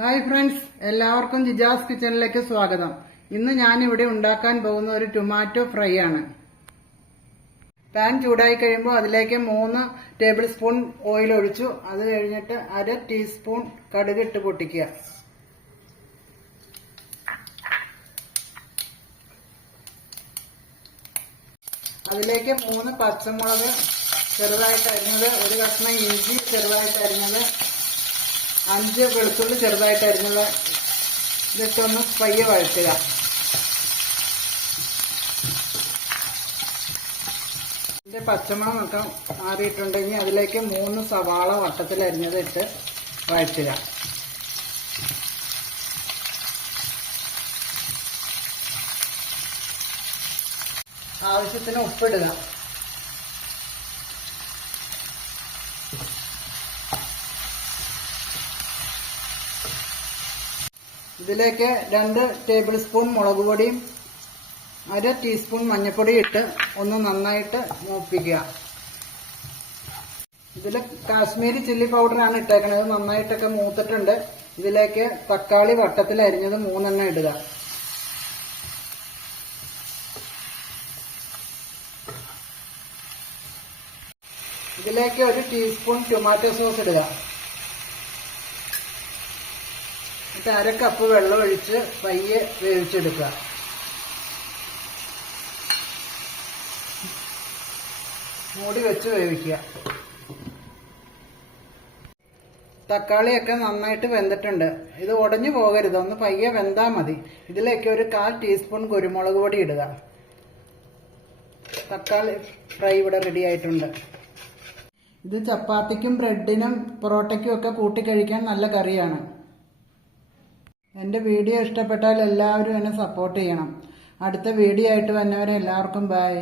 Hi friends എല്ലാവർക്കും ജിജാസ് കിച്ചണിലേക്ക് സ്വാഗതം. ഇന്ന് ഞാൻ ഇവിടെ ഉണ്ടാക്കാൻ പോകുന്ന ഒരു ടൊമാറ്റോ ഫ്രൈ ആണ്. പാൻ ചൂടായി കഴിയുമ്പോൾ അതിലേക്ക് മൂന്ന് ടേബിൾ സ്പൂൺ ഓയിൽ ഒഴിച്ചു. അത് കഴിഞ്ഞിട്ട് അര ടീസ്പൂൺ കടുക് ഇട്ട് പൊട്ടിക്കുക. അതിലേക്ക് മൂന്ന് പച്ചമുളക് ചെറുതായിട്ട് അരിഞ്ഞത് ഒരു കഷ്ണം ഇഞ്ചി ചെറുതായിട്ട് അരിഞ്ഞത് അഞ്ച് വെളുത്തുള്ളി ചെറുതായിട്ട് അരിഞ്ഞത് ഇതിട്ടൊന്ന് പയ്യെ വഴറ്റുക. ഇതിന്റെ പച്ചമുളകൊക്കെ മാറിയിട്ടുണ്ടെങ്കിൽ അതിലേക്ക് മൂന്ന് സവാള വട്ടത്തിൽ അരിഞ്ഞത് ഇട്ട് വഴറ്റുക. ആവശ്യത്തിന് ഉപ്പിടുക. ഇതിലേക്ക് രണ്ട് ടേബിൾ സ്പൂൺ മുളക് പൊടിയും അര ടീസ്പൂൺ മഞ്ഞൾപ്പൊടി ഇട്ട് ഒന്ന് നന്നായിട്ട് മൂപ്പിക്കുക. ഇതിൽ കാശ്മീരി ചില്ലി പൗഡറാണ് ഇട്ടേക്കുന്നത് നന്നായിട്ടൊക്കെ മൂത്തിട്ടുണ്ട്. ഇതിലേക്ക് തക്കാളി വട്ടത്തിൽ അരിഞ്ഞത് മൂന്നെണ്ണം ഇടുക. ഇതിലേക്ക് ഒരു ടീസ്പൂൺ ടൊമാറ്റോ സോസ് ഇടുക. എന്നിട്ട് അര കപ്പ് വെള്ളം ഒഴിച്ച് പയ്യെ വേവിച്ചെടുക്കുക. മൂടി വെച്ച് വേവിക്കുക. തക്കാളിയൊക്കെ നന്നായിട്ട് വെന്തിട്ടുണ്ട്. ഇത് ഉടഞ്ഞു പോകരുത്. ഒന്ന് പയ്യെ വെന്താൽ മതി. ഇതിലേക്ക് ഒരു കാൽ ടീസ്പൂൺ കുരുമുളക് പൊടി ഇടുക. തക്കാളി ഫ്രൈ ഇവിടെ റെഡി ആയിട്ടുണ്ട്. ഇത് ചപ്പാത്തിക്കും ബ്രെഡിനും പൊറോട്ടയ്ക്കും ഒക്കെ കൂട്ടി കഴിക്കാൻ നല്ല കറിയാണ്. എന്റെ വീഡിയോ ഇഷ്ടപ്പെട്ടാൽ എല്ലാവരും എന്നെ സപ്പോർട്ട് ചെയ്യണം. അടുത്ത വീഡിയോ ആയിട്ട് വന്നവരെ എല്ലാവർക്കും ബൈ